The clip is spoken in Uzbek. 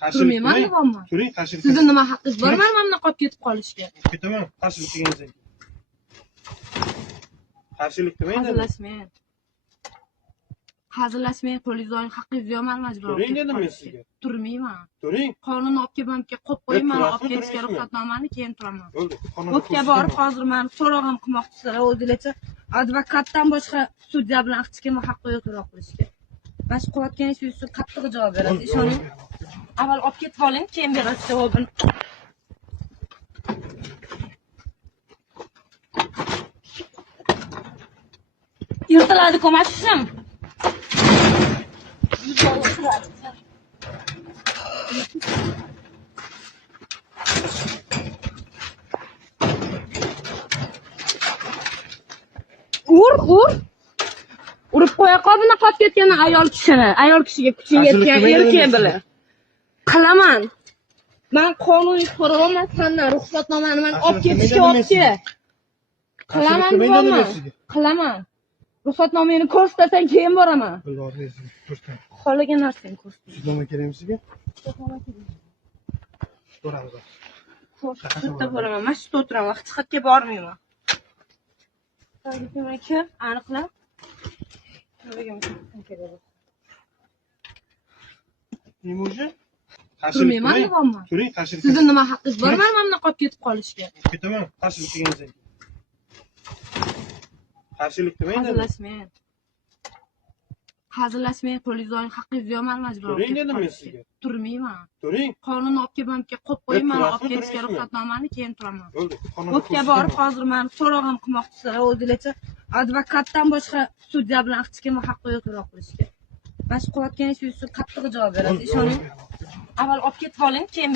Turmayman deyapman. Turing, qarshilik. Sizning nima haqqingiz bor mana bunaqa qolib ketib qolishga? Ketaman, qarshilik deganingiz. Qarshilik demang. Hazillashmang. Hazillashmang, qo'lingizni oling, haqqingizni yo'q mana majbur. Turing dedim men sizga. Turmayman. Turing. Qonunni olib kelib qo'yib qo'ying, mana olib kelishga ruxsatnomani keyin turaman. Bo'ldi. O'tga borib hozir meni so'rog'im qilmoqchisizlar, o'zingizcha advokatdan boshqa sudya bilan hech kimga haqqi yo'q so'roq qilishga. Mana shu qilayotgan ishingiz uchun qattiq javob berasiz, ishoning. Avval olib ketib oling, keyin berasiz javobini. Yirtiladi ko'mashishim. Ur. Urib qo'ya qol bunaqa qolib ketgan ayol kishiga kuching yetgan erkak bilan. Qilaman. Men qonuniy so'rayman sendan ruxsatnomani men olib ketishga olib Qilaman. Ruxsatnomani ko'rsatsang keyin boraman. Xohlagan narsani ko'rsat. Ruxsatnoma kerakmi sizga? So'ramiz. Sudda bo'laman. Mana shu yerda o'tiraman. Hech qayerga bormayman. Aka, aniqlab. Nima o'zi? Turmayman deyapman. Turing, qarshilik. Sizning nima haqqingiz bor mana bunaqa qolib ketib qolishga? Ketaman, qarshilik deganingiz. Qarshilik demang. Hazillashmang, qo'lingizni oling, haqqingizni yo'q mana majbur. Turing dedim men sizga. Turmayman. Turing. Qonunni olib kelib qo'yib qo'ying, mana olib kelishga ruxsatnomani keyin turaman. Bo'ldi. O'tga borib hozir meni so'rog'im qilmoqchisizlar, o'zingizcha advokatdan boshqa sudya bilan hech kimga haqqi yo'q so'roq qilishga. Mana shu qilayotgan ishingiz uchun qattiq javob berasiz, ishoning. Avval olib ketib oling, keyin